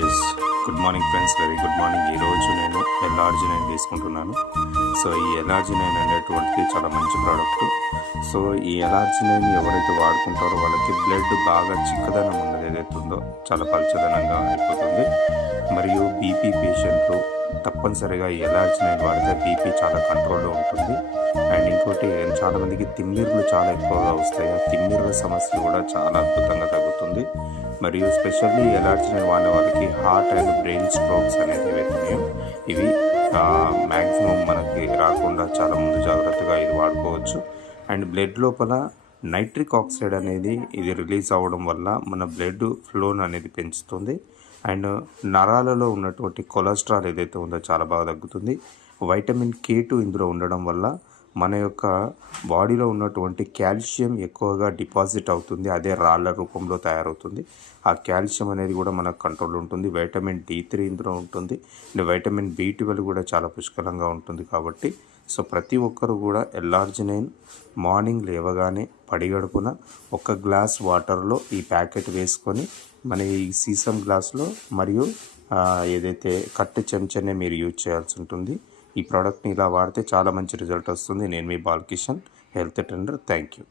Yes good morning friends, very good morning. ఈరోజు నేను ఎల్ఆర్జినైన్ తీసుకుంటున్నాను. సో ఈ ఎల్ఆర్జినైన్ అనేటువంటిది చాలా మంచి ప్రోడక్ట్. సో ఈ ఎల్ఆర్జినైన్ ఎవరైతే వాడుకుంటారో వాళ్ళకి బ్లడ్ బాగా చిక్కదనం ఉన్నది ఏదైతే ఉందో చాలా పలచదనంగా అయిపోతుంది. మరియు బీపీ పేషెంట్లు తప్పనిసరిగా ఈ ఎల్ఆర్జినైన్ వాడితే బీపీ చాలా కంట్రోల్లో ఉంటుంది. అండ్ ఇంకోటి, చాలామందికి తిమ్మిర్లు చాలా ఎక్కువగా వస్తాయి. ఆ తిమ్మిర్ల సమస్య కూడా చాలా అద్భుతంగా తగ్గుతుంది. మరియు స్పెషల్లీ ఎలర్జీని వాడిన వాళ్ళకి హార్ట్ అండ్ బ్రెయిన్ స్ట్రోక్స్ అనేది ఏవైతున్నాయో ఇవి మ్యాక్సిమం మనకి రాకుండా చాలా ముందు జాగ్రత్తగా ఇది వాడుకోవచ్చు. అండ్ బ్లడ్ లోపల నైట్రిక్ ఆక్సైడ్ అనేది ఇది రిలీజ్ అవ్వడం వల్ల మన బ్లడ్ ఫ్లోన్ అనేది పెంచుతుంది. అండ్ నరాలలో ఉన్నటువంటి కొలెస్ట్రాల్ ఏదైతే ఉందో చాలా బాగా తగ్గుతుంది. వైటమిన్ K2 ఇందులో ఉండడం వల్ల మన యొక్క బాడీలో ఉన్నటువంటి కాల్షియం ఎక్కువగా డిపాజిట్ అవుతుంది. అదే రాళ్ళ రూపంలో తయారవుతుంది. ఆ కాల్షియం అనేది కూడా మనకు కంట్రోల్ ఉంటుంది. వైటమిన్ D3 ఇందులో ఉంటుంది. అండ్ వైటమిన్ B12 కూడా చాలా పుష్కలంగా ఉంటుంది. కాబట్టి సో ప్రతి ఒక్కరు కూడా ఎల్ఆర్జినైన్ మార్నింగ్ లేవగానే పడిగడుపున ఒక గ్లాస్ వాటర్లో ఈ ప్యాకెట్ వేసుకొని మన ఈ సీసం గ్లాస్లో మరియు ఏదైతే కట్టె చెంచానే మీరు యూజ్ చేయాల్సి ఉంటుంది. ఈ ప్రోడక్ట్ని ఇలా వాడితే చాలా మంచి రిజల్ట్ వస్తుంది. నేను మీ Balakishan, health trender. Thank you.